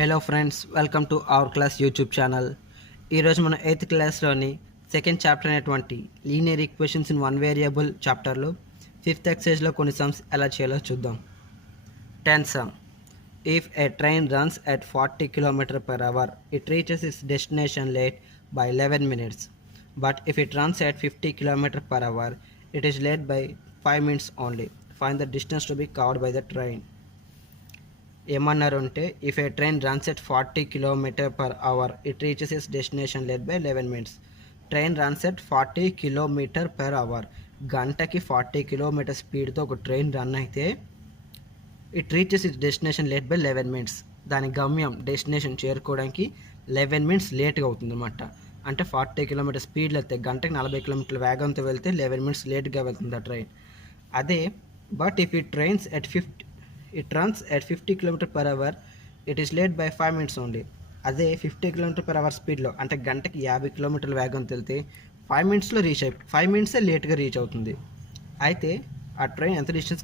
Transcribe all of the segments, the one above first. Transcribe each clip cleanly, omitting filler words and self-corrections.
Hello friends, welcome to our class YouTube channel. ఈరోజు మన 8th క్లాస్లోని second chapter అయినటువంటి linear equations in one variable చాప్టర్లో 5th ఎక్సైజ్లో కొన్ని sums ఎలా చేయాలో చూద్దాం. 10th sum. If a train runs at 40 km/h, it reaches its destination late by 11 minutes. But if it runs at 50 km/h, it is late by 5 minutes only. Find the distance to be covered by the train. ఏమన్నారు అంటే if A train runs at 40 km/h, it reaches it's destination late by 11 minutes. Train runs at 40 km/h, గంటకి 40 km స్పీడ్తో ఒక train run అయితే it reaches it's destination late by 11 minutes. దాని గమ్యం destination చేరుకోవడానికి 11 minutes లేట్గా అవుతుంది అనమాట. అంటే 40 km స్పీడ్లో వెళ్తే గంటకి 40 km వేగంతో వెళ్తే 11 minutes లేట్గా వెళ్తుంది ఆ ట్రైన్. అదే but if it runs at 50 km/h, it is late by 5 minutes only. అదే 50 km/h స్పీడ్లో అంటే గంటకి 50 km వేగంతో వెళ్తే 5 minutesలో 5 minutes లేట్గా రీచ్ అవుతుంది. అయితే ఆ ట్రైన్ ఎంత డిస్టెన్స్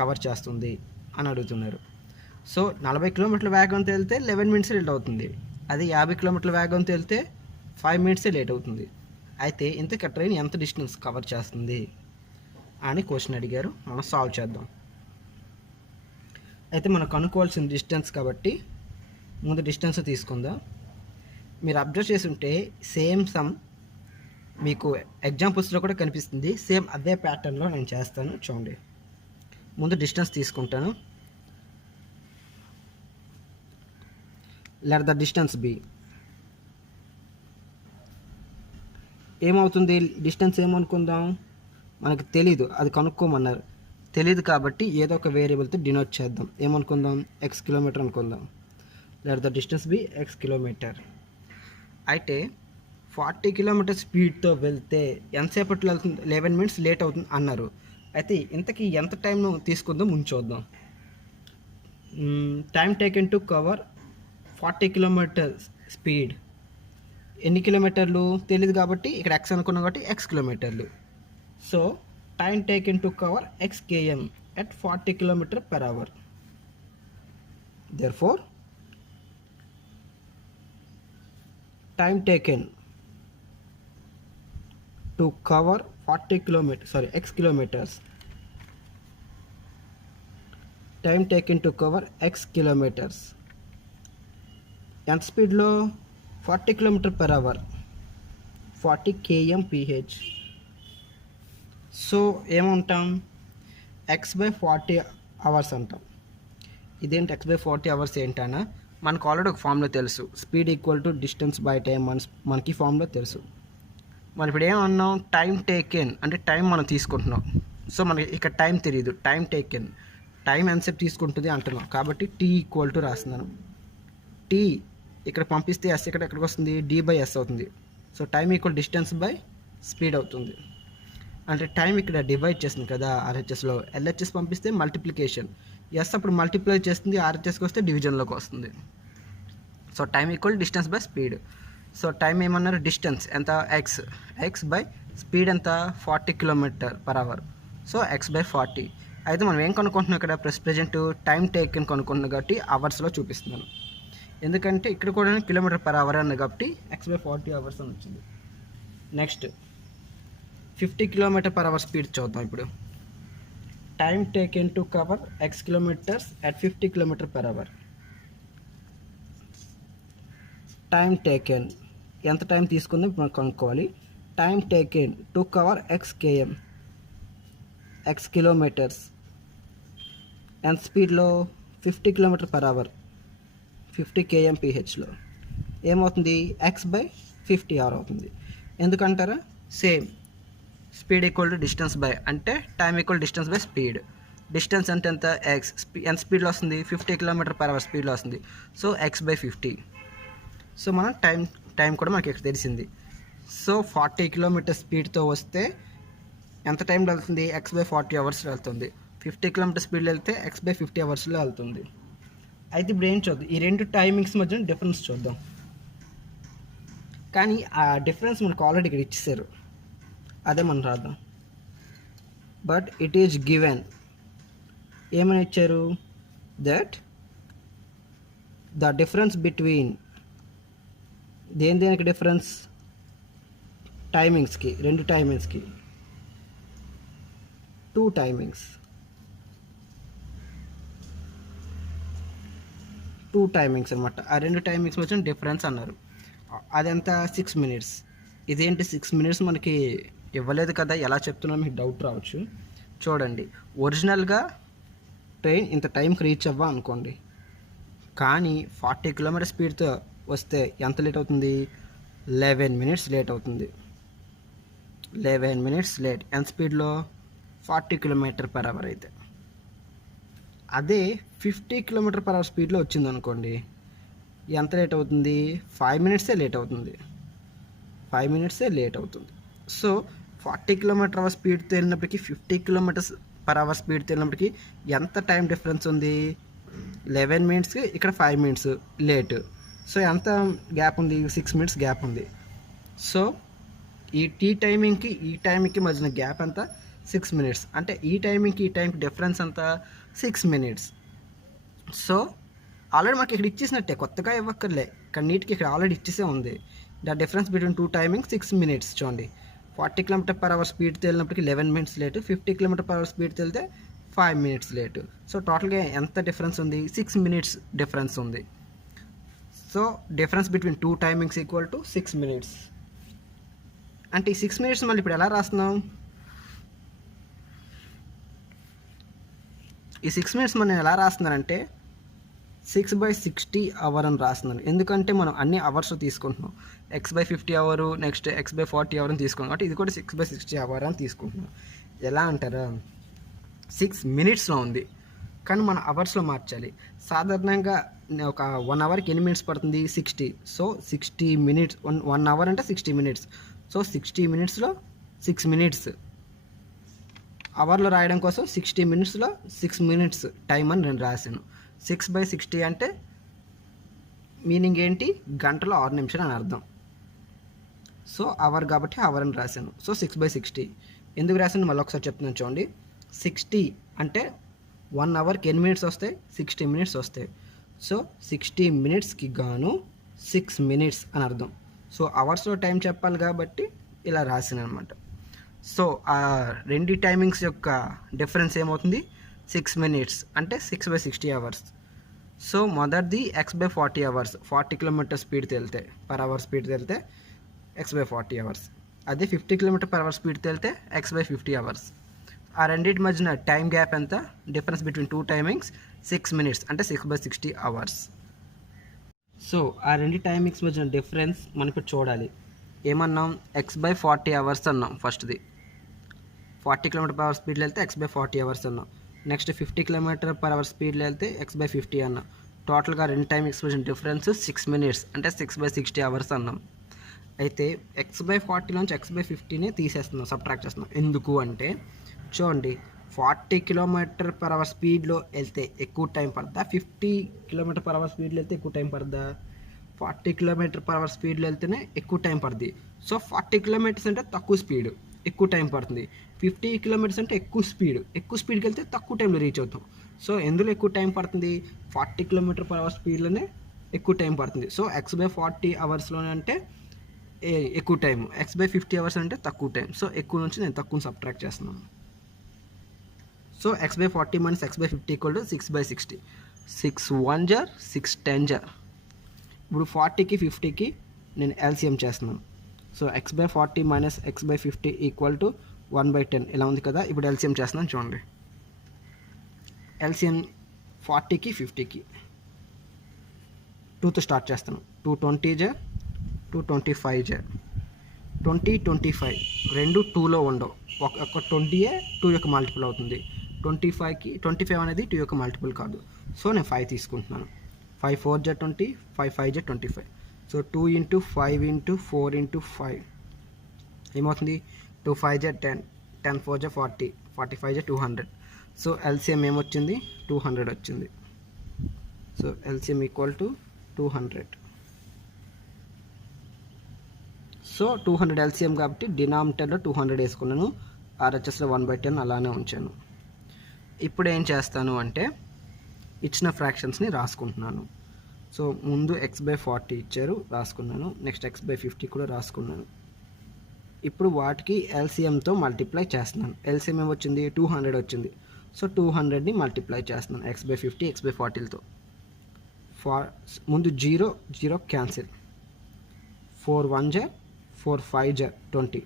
కవర్ చేస్తుంది అని అడుగుతున్నారు. సో 40 km వేగంతో వెళ్తే 11 minutes లేట్ అవుతుంది. అది 50 km వేగంతో వెళ్తే 5 minutes లేట్ అవుతుంది. అయితే ఇంతకీ ఆ ట్రైన్ ఎంత డిస్టెన్స్ కవర్ చేస్తుంది అని క్వశ్చన్ అడిగారు. మనం సాల్వ్ చేద్దాం. అయితే మనం కనుక్కోవాల్సిన డిస్టెన్స్ కాబట్టి ముందు డిస్టెన్స్ తీసుకుందాం. మీరు అబ్జర్వ్ చేసి ఉంటే సేమ్ సమ్ మీకు ఎగ్జాంపుల్స్లో కూడా కనిపిస్తుంది. సేమ్ అదే ప్యాటర్న్లో నేను చేస్తాను చూడండి. ముందు డిస్టెన్స్ తీసుకుంటాను. Let the distance be. ఏమవుతుంది డిస్టెన్స్ ఏమనుకుందాం, మనకు తెలీదు, అది కనుక్కోమన్నారు. తెలియదు కాబట్టి ఏదో ఒక వేరియబుల్తో డినోట్ చేద్దాం. ఏమనుకుందాం, ఎక్స్ కిలోమీటర్ అనుకుందాం. Let the distance be x kilometre. అయితే 40 km స్పీడ్తో వెళ్తే ఎంతసేపట్లో వెళ్తుంది, 11 minutes లేట్ అవుతుంది అన్నారు. అయితే ఇంతకీ ఎంత టైం తీసుకుందాం ముందు చూద్దాం. Time taken to cover 40 km speed ఎన్ని కిలోమీటర్లు తెలియదు కాబట్టి ఇక్కడ ఎక్స్ అనుకున్నాం కాబట్టి ఎక్స్ కిలోమీటర్లు. So time taken to cover x km at 40 km/h. Therefore, time taken to cover 40 x kilometers. Time taken to cover x kilometers. ఎంత స్పీడ్లో 40 km/h, 40 km/h. సో ఏమంటాం, x/40 hours అంటాం. ఇదేంటి x/40 hours ఏంటన్నా, మనకు ఆల్రెడీ ఒక ఫామ్లో తెలుసు, speed equal to distance by time మనకి ఫామ్లో తెలుసు. మనం ఇప్పుడు ఏమన్నాం, టైం టేకెన్ అంటే టైం మనం తీసుకుంటున్నాం. సో మనకి ఇక్కడ టైం తెలియదు, టైం టేకెన్ టైం ఎంతసేపు తీసుకుంటుంది అంటున్నాం కాబట్టి టీ ఈక్వల్ టు రాస్తున్నాను. టీ ఇక్కడ పంపిస్తే ఎస్ ఎక్కడికి వస్తుంది, d/s అవుతుంది. So time equal distance by speed అవుతుంది. అంటే టైం ఇక్కడ డివైడ్ చేస్తుంది కదా ఆర్హెచ్ఎస్లో, ఎల్హెచ్ఎస్ పంపిస్తే మల్టిప్లికేషన్, ఎస్ అప్పుడు మల్టిప్లై చేస్తుంది, ఆర్హెచ్ఎస్కి వస్తే డివిజన్లోకి వస్తుంది. So time equal distance by speed. So time ఏమన్నారు, డిస్టెన్స్ ఎంత, ఎక్స్ బై స్పీడ్ ఎంత 40 km/h. So x/40. అయితే మనం ఏం కనుక్కుంటున్నాం ఇక్కడ ప్రెజెంట్ టైం టేకెన్ కనుక్కుంటున్నాం కాబట్టి అవర్స్లో చూపిస్తున్నాను. ఎందుకంటే ఇక్కడ కూడా km/h అన్న కాబట్టి x/40 hours అని వచ్చింది. నెక్స్ట్ 50 km/h స్పీడ్ చూద్దాం. ఇప్పుడు time taken to cover x kilometres at 50 km/h. Time taken ఎంత టైం తీసుకుందో మనం కనుక్కోవాలి. Time taken to cover x kilometres ఎంత స్పీడ్లో 50 km/h, 50 km/hలో ఏమవుతుంది, x/50 hour అవుతుంది. ఎందుకంటారా, same speed equal to distance by అంటే time equal distance by speed. Distance అంటే ఎంత, ఎక్స్, ఎంత స్పీడ్లో వస్తుంది, 50 km/h స్పీడ్లో వస్తుంది. So x/50. సో మనం టైం కూడా మనకి ఇక్కడ తెలిసింది. సో 40 km స్పీడ్తో వస్తే ఎంత టైంలో వెళ్తుంది, x/40 hours వెళ్తుంది. 50 km స్పీడ్లో వెళ్తే x/50 hours వెళ్తుంది. అయితే ఇప్పుడు ఏం చూద్దాం, ఈ రెండు టైమింగ్స్ మధ్య డిఫరెన్స్ చూద్దాం. కానీ ఆ డిఫరెన్స్ మనకు ఆల్రెడీ ఇక్కడ ఇచ్చేసారు, అదే మనం రాద్దాం. బట్ ఇట్ ఈజ్ గివెన్ ఏమని ఇచ్చారు, దట్ ద డిఫరెన్స్ బిట్వీన్ దేనికి డిఫరెన్స్ టైమింగ్స్కి, రెండు టైమింగ్స్కి, టూ టైమింగ్స్ అనమాట. ఆ రెండు టైమింగ్స్ వచ్చిన డిఫరెన్స్ అన్నారు. అదంతా 6 minutes. ఇదేంటి 6 minutes మనకి ఇవ్వలేదు కదా, ఎలా చెప్తున్నా మీకు డౌట్ రావచ్చు. చూడండి, ఒరిజినల్గా ట్రైన్ ఇంత టైంకి రీచ్ అవ్వా అనుకోండి, కానీ 40 km స్పీడ్తో వస్తే ఎంత లేట్ అవుతుంది? 11 minutes లేట్ అవుతుంది. 11 minutes లేట్. ఎంత స్పీడ్లో? 40 km/h అయితే. అదే 50 km/h స్పీడ్లో వచ్చింది అనుకోండి, ఎంత లేట్ అవుతుంది? 5 minutes లేట్ అవుతుంది. 5 minutes లేట్ అవుతుంది. సో 40 km/h స్పీడ్తో వెళ్ళినప్పటికీ 50 km/h స్పీడ్తో వెళ్ళినప్పటికీ ఎంత టైం డిఫరెన్స్ ఉంది? 11 minutesకి ఇక్కడ 5 minutes లేట్. సో ఎంత గ్యాప్ ఉంది? 6 minutes గ్యాప్ ఉంది. సో ఈ టైమింగ్కి మధ్యన గ్యాప్ ఎంత? 6 minutes. అంటే ఈ టైంకి డిఫరెన్స్ అంత 6 minutes. సో ఆల్రెడీ మాకు ఇక్కడ ఇచ్చేసినట్టే, కొత్తగా ఇవ్వక్కర్లే, ఇక్కడ నీట్కి ఇక్కడ ఆల్రెడీ ఇచ్చేసే ఉంది. The difference between two timings 6 minutes. చూడండి, 40 km/h స్పీడ్తో వెళ్ళినప్పటికి 11 minutes లేటు, 50 km/h స్పీడ్తో వెళ్తే 5 minutes లేటు. సో టోటల్గా ఎంత డిఫరెన్స్ ఉంది? 6 minutes డిఫరెన్స్ ఉంది. So difference between two timings equal to 6 minutes. అంటే ఈ 6 minutes మళ్ళీ ఇప్పుడు ఎలా రాస్తున్నాం? ఈ 6 minutes మనం ఎలా రాస్తున్నారంటే 6/60 hour అని రాస్తున్నాను. ఎందుకంటే మనం అన్ని అవర్స్ తీసుకుంటున్నాం. x/50 hour, next x/40 hour అని తీసుకున్నాం, కాబట్టి ఇది కూడా 6/60 hour అని తీసుకుంటున్నాం. ఎలా అంటారా? 6 minutesలో ఉంది, కానీ మన అవర్స్లో మార్చాలి. సాధారణంగా ఒక 1 hourకి ఎన్ని మినిట్స్ పడుతుంది? 60. సో 60 minutes, 1 hour అంటే 60 minutes. సో 60 minutesలో 6 minutes అవర్లో రాయడం కోసం 60 minutesలో 6 minutes టైం అని నేను రాశాను. 6/60 అంటే మీనింగ్ ఏంటి? గంటలో 6 నిమిషాలు అని అర్థం. సో అవర్ కాబట్టి అవర్ అని రాశాను. సో 6/60 ఎందుకు రాశాను మళ్ళీ ఒకసారి చెప్తున్నాను చూడండి. 60 అంటే 1 hourకి ఎన్ని మినిట్స్ వస్తాయి? 60 minutes వస్తాయి. సో 60 minutesకి గాను 6 minutes అని అర్థం. సో అవర్స్లో టైం చెప్పాలి కాబట్టి ఇలా రాశాను అనమాట. సో ఆ రెండు టైమింగ్స్ యొక్క డిఫరెన్స్ ఏమవుతుంది? 6 minutes అంటే 6/60 hours. సో మొదటిది x/40 hours, 40 km స్పీడ్తో వెళ్తే per స్పీడ్తో వెళ్తే x/40 hours. అదే 50 km/h స్పీడ్తో వెళ్తే x/50 hours. ఆ రెండింటి మధ్యన టైం గ్యాప్ ఎంత? Difference between two timings 6 minutes అంటే 6/60 hours. సో ఆ రెండు టైమింగ్స్ మధ్యన డిఫరెన్స్ మనకు చూడాలి. ఏమన్నాం? x/40 hours అన్నాం. ఫస్ట్ది 40 km/h స్పీడ్లో వెళ్తే x/40 hours అన్నాం. నెక్స్ట్ 50 km/h స్పీడ్లో వెళ్తే x/50 అన్నాం. టోటల్గా రెండు టైమింగ్స్ మధ్యన డిఫరెన్స్ 6 minutes అంటే 6/60 hours అన్నాం. అయితే x/40 నుంచి x/50ని తీసేస్తున్నాం, సబ్ట్రాక్ట్ చేస్తున్నాం. ఎందుకు అంటే చూడండి, 40 km/h స్పీడ్లో వెళ్తే ఎక్కువ టైం పడుతుందా? 50 km/h స్పీడ్లో వెళ్తే ఎక్కువ టైం పడుతుందా? 40 km/h స్పీడ్లో వెళ్తేనే ఎక్కువ టైం పడుతుంది. సో 40 kilometers అంటే తక్కువ స్పీడ్, ఎక్కువ టైం పడుతుంది. 50 kilometers అంటే ఎక్కువ స్పీడ్కి వెళ్తే తక్కువ టైంలో రీచ్ అవుతాం. సో ఎందులో ఎక్కువ టైం పడుతుంది? 40 km/h స్పీడ్లోనే ఎక్కువ టైం పడుతుంది. సో x/40 అవర్స్లోనే అంటే ఎక్కువ టైం, x/50 hours అంటే తక్కువ టైం. సో ఎక్కువ నుంచి నేను తక్కువ సబ్ట్రాక్ట్ చేస్తున్నాను. So x/40 minus x/50 equal to 6/60. 6 1 జర్ 6 10 జర్. ఇప్పుడు 40కి 50కి నేను ఎల్సిఎం చేస్తున్నాను. So x/40 minus x/50 equal to 1/10 ఇలా ఉంది కదా. ఇప్పుడు ఎల్సిఎం చేస్తున్నాను చూడండి. ఎల్సిఎం 40కి 50కి 2తో స్టార్ట్ చేస్తాను. 2 20 జర్ 2 25 జర్. 20 25 రెండు 2లో ఉండవు. ఒక 20 2 యొక్క మల్టిపుల్ అవుతుంది. 25 అనేది 2 యొక్క మల్టిపుల్ కాదు. సో నేను 5 తీసుకుంటున్నాను. 5 4 జర్ 20, 5 5 జర్ 25. సో 2 × 5 × 4 × 5 ఏమవుతుంది? 2 5 జర్ 10, 10 4 జర్ 40, 45 జర్ 200. సో ఎల్సిఎం ఏమొచ్చింది? 200 వచ్చింది. So LCM equal to 200. So 200 LCM కాబట్టి డినామినేటర్లో 200 వేసుకున్నాను. ఆర్హెచ్ఎస్లో 1/10 అలానే ఉంచాను. ఇప్పుడు ఏం చేస్తాను అంటే ఇచ్చిన ఫ్రాక్షన్స్ని రాసుకుంటున్నాను. సో ముందు x/40 ఇచ్చారు, రాసుకున్నాను. నెక్స్ట్ x/50 కూడా రాసుకున్నాను. ఇప్పుడు వాటికి ఎల్సిఎంతో మల్టిప్లై చేస్తున్నాను. ఎల్సిఎం ఏమొచ్చింది, 200 వచ్చింది. సో 200ని మల్టిప్లై చేస్తున్నాను x/50 x/40లతో. ముందు 0 0 క్యాన్సిల్, 4 1 జర్ 4 5 జర్ 20,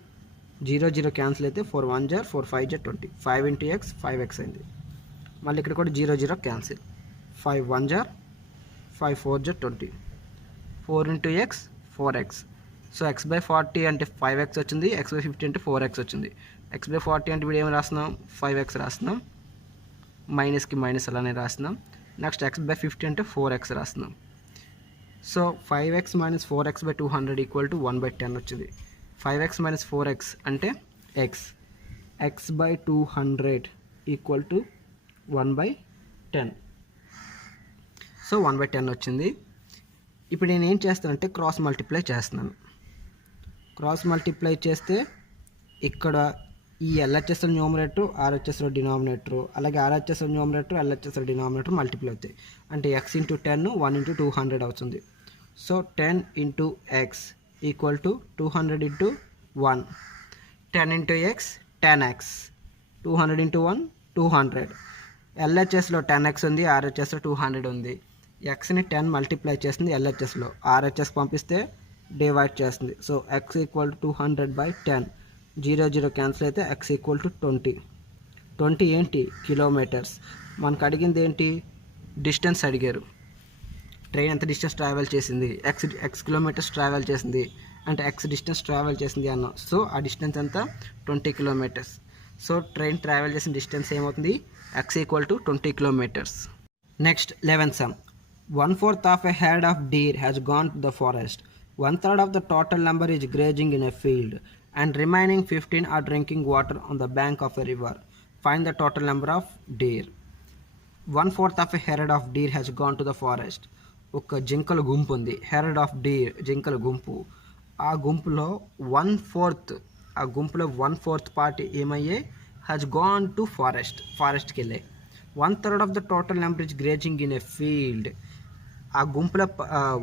0 0 క్యాన్సిల్ అయితే 4 1 జర్ 4 5 జర్ 20, 5 ఇంటూ ఎక్స్ 5x అయింది. మళ్ళీ ఇక్కడ కూడా 0 0 cancel, 5 1 జర్ 5 4 జర్ 20, 4 into X 4x. So x/40 అంటే 5x వచ్చింది, x/50 అంటే 4x వచ్చింది. x/40 అంటే ఇప్పుడు ఏమి రాస్తున్నాం, 5x రాస్తున్నాం, మైనస్కి మైనస్ అలానే రాస్తున్నాం. నెక్స్ట్ x/50 అంటే 4x రాస్తున్నాం. So 5x minus 4x/200 equal to 1/10 వచ్చింది. 5x మైనస్ 4x అంటే x/200 ఈక్వల్ టు 1/10. సో 1/10 వచ్చింది. ఇప్పుడు నేను ఏం చేస్తానంటే క్రాస్ మల్టిప్లై చేస్తున్నాను. క్రాస్ మల్టిప్లై చేస్తే ఇక్కడ ఈ ఎల్హెచ్ఎస్లో న్యూమరేటర్, ఆర్హెచ్ఎస్లో డినామినేటర్, అలాగే ఆర్హెచ్ఎస్లో న్యూమరేటర్, ఎల్హెచ్ఎస్లో డినామినేటర్ మల్టిప్లై అవుతాయి. అంటే x ఇంటూ 10 1 ఇంటూ 200 అవుతుంది. So 10 into X equal to 200 into 1, 10 into X 10x, 200 into 1 200. ఎల్హెచ్ఎస్లో 10x ఉంది, ఆర్హెచ్ఎస్లో 200 ఉంది. ఎక్స్ని 10 మల్టిప్లై చేస్తుంది ఎల్హెచ్ఎస్లో, ఆర్హెచ్ఎస్ పంపిస్తే డివైడ్ చేస్తుంది. So x equal to 200/10, 0 0 cancel అయితే x ఈక్వల్ టు 20. 20 ఏంటి, కిలోమీటర్స్. మనకు అడిగింది ఏంటి, డిస్టెన్స్ అడిగారు. ట్రైన్ ఎంత డిస్టెన్స్ ట్రావెల్ చేసింది, ఎక్స్ కిలోమీటర్స్ ట్రావెల్ చేసింది అంటే x డిస్టెన్స్ ట్రావెల్ చేసింది అన్నాం. సో ఆ డిస్టెన్స్ ఎంత, 20 కిలోమీటర్స్. సో ట్రైన్ ట్రావెల్ చేసిన డిస్టెన్స్ ఏమవుతుంది, x equal to 20 kilometres. Next 11th sum. 1/4 of a herd of deer has gone to the forest. 1/3 of the total number is grazing in a field, and remaining 15 are drinking water on the bank of a river. Find the total number of deer. 1/4 of a herd of deer has gone to the forest. ఒక జింకల గుంపు ఉంది, Herod of Deere జింకల గుంపు. ఆ గుంపులో 1/4 part ఏమయ్యాయి, has gone to ఫారెస్ట్కి వెళ్ళాయి. 1/3 of the total number is grazing in a field. ఆ గుంపులో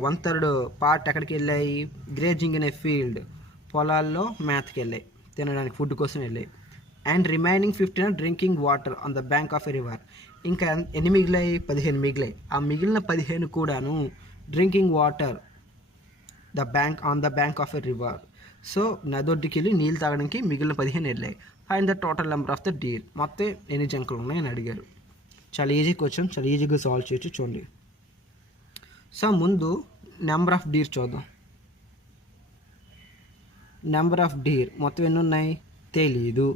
1/3 పార్ట్ ఎక్కడికి వెళ్ళాయి, గ్రేజింగ్ ఇన్ ఏ ఫీల్డ్, పొలాల్లో మేతకి వెళ్ళాయి, తినడానికి ఫుడ్ కోసం వెళ్ళాయి. And remaining 15 drinking water on the bank of a river. ఇంకా ఎన్ని మిగిలాయి, 15 మిగిలాయి. ఆ మిగిలిన 15 కూడాను drinking water on the bank of a river. So నదొడ్డుకి వెళ్ళి నీళ్ళు తాగడానికి మిగిలిన 15 వెళ్ళాయి. Find the total number of the deer. మొత్తం ఎన్ని జంకలు ఉన్నాయని అడిగారు. చాలా ఈజీ క్వశ్చన్, చాలా ఈజీగా సాల్వ్ చేయొచ్చు, చూడండి. సో ముందు నెంబర్ ఆఫ్ డీర్ చూద్దాం. నెంబర్ ఆఫ్ డీర్ మొత్తం ఎన్ని ఉన్నాయి తెలీదు,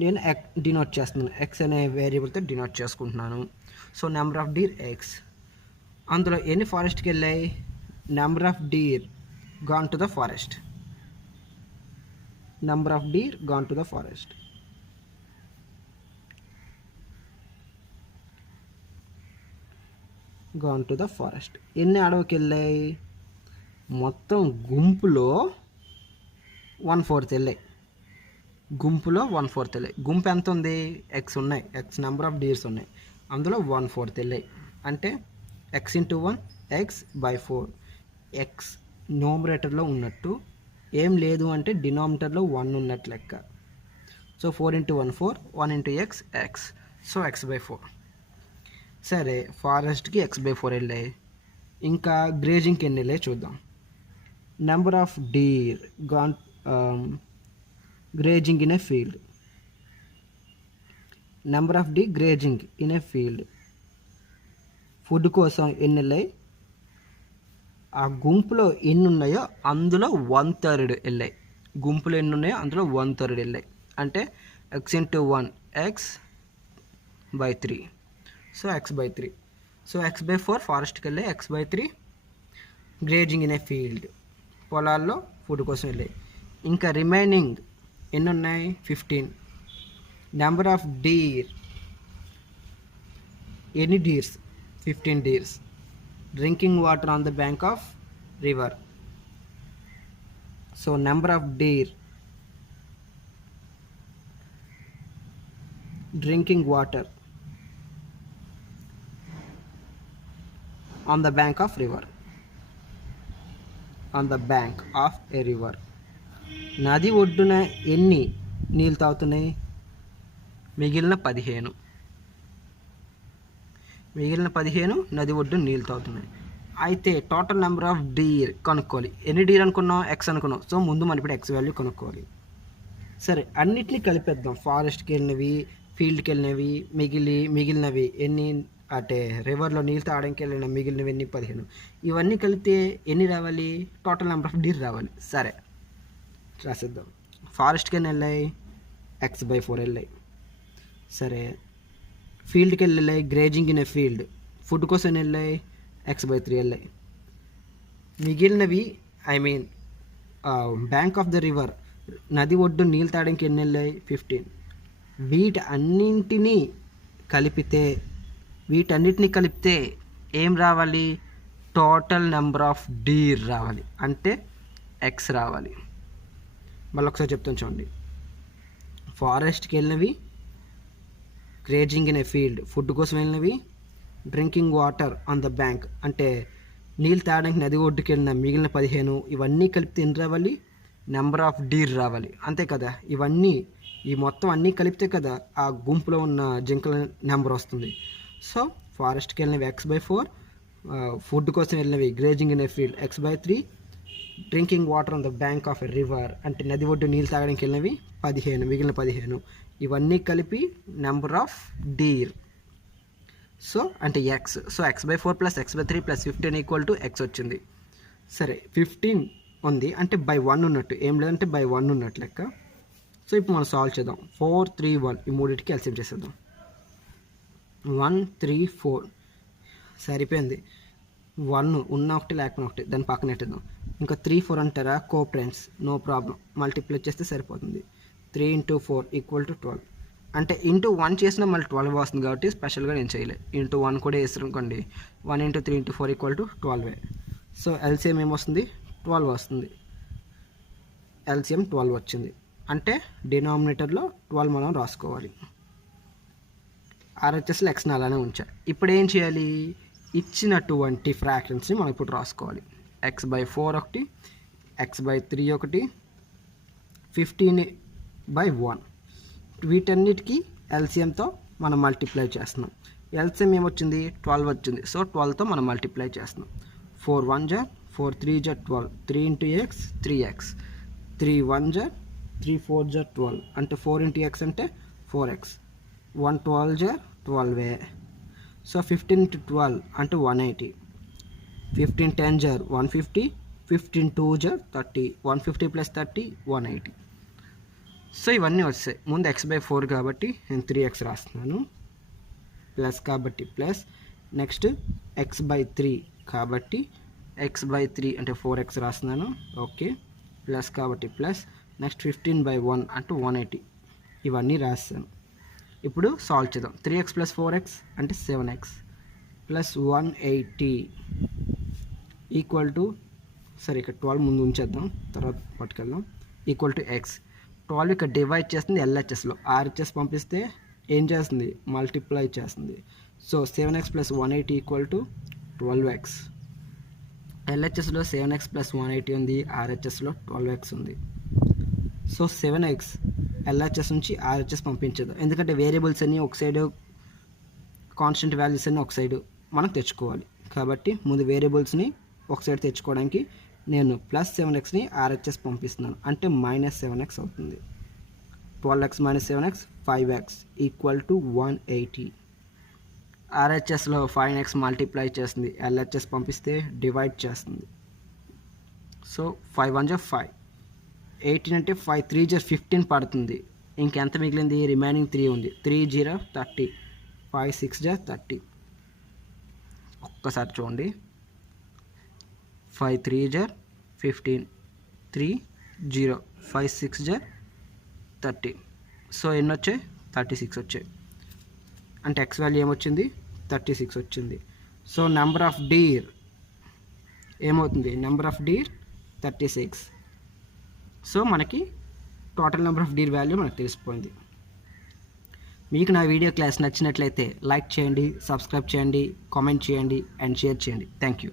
నేను డినోట్ చేస్తున్నాను, ఎక్స్ అనే వేరియబుల్తో డినోట్ చేసుకుంటున్నాను. So number of deer x. అందులో ఎన్ని ఫారెస్ట్కి వెళ్ళాయి, number of deer gone to the forest, number of deer gone to the forest. Gone to the forest. ఎన్ని అడవికి వెళ్ళాయి, మొత్తం గుంపులో 1/4 వెళ్ళాయి. గుంపులో 1/4 వెళ్ళాయి. గుంపు ఎంత ఉంది, ఎక్స్ ఉన్నాయి, ఎక్స్ నెంబర్ ఆఫ్ డీర్స్ ఉన్నాయి, అందులో 1/4 వెళ్ళాయి. అంటే ఎక్స్ ఇంటూ 1 x/4. ఎక్స్ న్యూమరేటర్లో ఉన్నట్టు, ఏం లేదు అంటే డినామినేటర్లో 1 ఉన్నట్టు లెక్క. So 4 into 1 4, 1 into X X. So x/4. సరే, ఫారెస్ట్కి x/4 వెళ్ళాయి. ఇంకా గ్రేజింగ్కి ఎన్ని వెళ్ళాయి చూద్దాం. Number of deer gone grazing in a field. Number of deer grazing in a field. Food కోసం ఎన్ని వెళ్ళాయి, ఆ గుంపులో ఎన్ని ఉన్నాయో అందులో 1/3 వెళ్ళాయి. గుంపులో ఎన్ని ఉన్నాయో అందులో 1/3 వెళ్ళాయి. అంటే x into 1 x/3. So x/3. So x/4 ఫారెస్ట్కి వెళ్ళాయి, x/3 grazing in a field, పొలాల్లో ఫుడ్ కోసం వెళ్ళాయి. ఇంకా రిమైనింగ్ ఎన్ని ఉన్నాయి, 15. నెంబర్ ఆఫ్ డీర్, ఎన్ని deers, 15 deers. Drinking water on the bank of river. So number of deer drinking water on the bank of river. On the bank of a river. నది ఒడ్డున ఎన్ని నీళ్ళు తాగుతున్నాయి? మిగిలిన 15. మిగిలిన 15 నది ఒడ్డున నీళ్ళు తాగుతున్నాయి. అయితే టోటల్ నెంబర్ ఆఫ్ డీర్ కనుక్కోవాలి. ఎన్ని డీర్ అనుకున్నాం? ఎక్స్ అనుకున్నాం. సో ముందు మనం ఇప్పుడు ఎక్స్ వాల్యూ కనుక్కోవాలి. సరే, అన్నిటినీ కలిపేద్దాం. ఫారెస్ట్కి వెళ్ళినవి, ఫీల్డ్కి వెళ్ళినవి, మిగిలినవి ఎన్ని అంటే రివర్లో నీళ్ళు తాగడానికి వెళ్ళిన మిగిలినవి ఎన్ని? 15. ఇవన్నీ కలిపితే ఎన్ని రావాలి? టోటల్ నెంబర్ ఆఫ్ డీర్ రావాలి. సరే రాసిద్దాం. ఫారెస్ట్కి ఎన్ని వెళ్ళాయి? x/4 వెళ్ళాయి. సరే, ఫీల్డ్కి వెళ్ళాయి, grazing in a field. Food కోసం ఎన్ని వెళ్ళాయి? x/3 వెళ్ళాయి. మిగిలినవి బ్యాంక్ ఆఫ్ ద రివర్, నది ఒడ్డు నీళ్ళు తాగడానికి ఎన్ని వెళ్ళాయి? 15. వీటన్నింటినీ కలిపితే ఏం రావాలి? టోటల్ నెంబర్ ఆఫ్ డీర్ రావాలి. అంటే ఎక్స్ రావాలి. మళ్ళీ ఒకసారి చెప్తాను చూడండి. ఫారెస్ట్కి వెళ్ళినవి, grazing in a field, food కోసం వెళ్ళినవి, drinking water on the bank అంటే నీళ్ళు తాగడానికి నది ఒడ్డుకి వెళ్ళిన మిగిలిన 15. ఇవన్నీ కలిపితే ఎన్ని రావాలి? నెంబర్ ఆఫ్ డీర్ రావాలి. అంతే కదా? ఈ మొత్తం అన్నీ కలిపితే కదా ఆ గుంపులో ఉన్న జింకల నెంబర్ వస్తుంది. సో ఫారెస్ట్కి వెళ్ళినవి x/4, ఫుడ్ కోసం వెళ్ళినవి grazing in a field x/3, drinking water on the bank of a river అంటే నది ఒడ్డు నీళ్ళు తాగడానికి వెళ్ళినవి 15, మిగిలిన 15. ఇవన్నీ కలిపి నెంబర్ ఆఫ్ డీర్. సో అంటే X. So x/4 + x/3 + 15 = x వచ్చింది. సరే, 15 ఉంది అంటే బై 1 ఉన్నట్టు, ఏం లేదంటే బై 1 ఉన్నట్టు లెక్క. సో ఇప్పుడు మనం సాల్వ్ చేద్దాం. 4, 3, 1 ఈ మూడింటికి ఎల్సిఎం చేసేద్దాం. 1, 3, 4 సరిపోయింది. 1 ఉన్న ఒకటి లేకపోయినా ఒకటి, దాన్ని పక్కన పెట్టేద్దాం. ఇంకా 3, 4 అంటారా? కోప్రెంట్స్, నో ప్రాబ్లం, మల్టిప్లై చేస్తే సరిపోతుంది. 3 × 4 = 12. అంటే ఇంటూ 1 చేసినా మళ్ళీ 12 వస్తుంది కాబట్టి స్పెషల్గా నేను చేయలేదు. ఇంటూ 1 కూడా వేస్తారు అనుకోండి, 1 × 3 × 4 = 12. సో ఎల్సిఎం ఏమొస్తుంది? 12 వస్తుంది. ఎల్సిఎం 12 వచ్చింది. అంటే డినామినేటర్లో 12 మనం రాసుకోవాలి. ఆర్హెచ్ఎస్లో ఎక్స్ని అలానే ఉంచాలి. ఇప్పుడు ఏం చేయాలి? ఇచ్చినటువంటి ఫ్రాక్షన్స్ని మనం ఇప్పుడు రాసుకోవాలి. x/4 ఒకటి, x/3 ఒకటి, 15/1. వీటన్నిటికీ ఎల్సిఎంతో మనం మల్టిప్లై చేస్తున్నాం. ఎల్సిఎం ఏమొచ్చింది? 12 వచ్చింది. సో 12తో మనం మల్టిప్లై చేస్తున్నాం. 4 1 = 4, 3 = 12, 3 × x 3x, 3 1 = 3 4 = 12 అంటే 4 × x అంటే 4x, 1 12 = 12. సో 15 × 12 అంటే 180, 15 10 = 150, 15 2 = 30, 150 + 30 180. సో ఇవన్నీ వస్తాయి. ముందు x/4 కాబట్టి నేను 3x రాస్తున్నాను, ప్లస్ కాబట్టి ప్లస్. నెక్స్ట్ x/3 కాబట్టి x/3 అంటే 4x రాస్తున్నాను, ఓకే, ప్లస్ కాబట్టి ప్లస్. నెక్స్ట్ 15/1 అంటే 180. ఇవన్నీ రాస్తాను. ఇప్పుడు సాల్వ్ చేద్దాం. 3x + 4x అంటే 7x ప్లస్ 180 సరే ఇక్కడ 12 ముందు ఉంచేద్దాం, తర్వాత పట్టుకెళ్దాం, =x. 12 ఇక్కడ డివైడ్ చేస్తుంది ఎల్హెచ్ఎస్లో, ఆర్హెచ్ఎస్ పంపిస్తే ఏం చేస్తుంది? మల్టిప్లై చేస్తుంది. So 7x + 180 = 12x. ఎల్హెచ్ఎస్లో 7x + 180 ఉంది, ఆర్హెచ్ఎస్లో 12x ఉంది. సో 7x ఎల్హెచ్ఎస్ నుంచి ఆర్హెచ్ఎస్ పంపించేద్దాం. ఎందుకంటే వేరియబుల్స్ అన్నీ ఒక సైడ్, కాన్స్టెంట్ వాల్యూస్ అన్నీ ఒక సైడ్ మనం తెచ్చుకోవాలి. కాబట్టి ముందు వేరియబుల్స్ని ఒక సైడ్ తెచ్చుకోవడానికి నేను +7xని ఆర్హెచ్ఎస్ పంపిస్తున్నాను, అంటే -7x అవుతుంది. 12x - 7x 5x = 180. ఆర్హెచ్ఎస్లో 5x multiply చేస్తుంది, ఎల్హెచ్ఎస్ పంపిస్తే డివైడ్ చేస్తుంది. సో 5 1 = 5, 18 అంటే 5 3 = 15 పడుతుంది. ఇంకెంత మిగిలింది? రిమైనింగ్ 3 ఉంది. 3 0 30, 5 6 = 30. ఒక్కసారి చూడండి, 5 3 = 15, 3 0, 5 6 = 30. సో ఎన్ని వచ్చాయి? 36 వచ్చాయి. అంటే ఎక్స్ వాల్యూ ఏమొచ్చింది? 36 వచ్చింది. సో నెంబర్ ఆఫ్ డీర్ ఏమవుతుంది? Number of deer 36. సో మనకి total number of deer value మనకు తెలిసిపోయింది. మీకు నా వీడియో క్లాస్ నచ్చినట్లయితే లైక్ చేయండి, సబ్స్క్రైబ్ చేయండి, కామెంట్ చేయండి అండ్ షేర్ చేయండి. Thank you.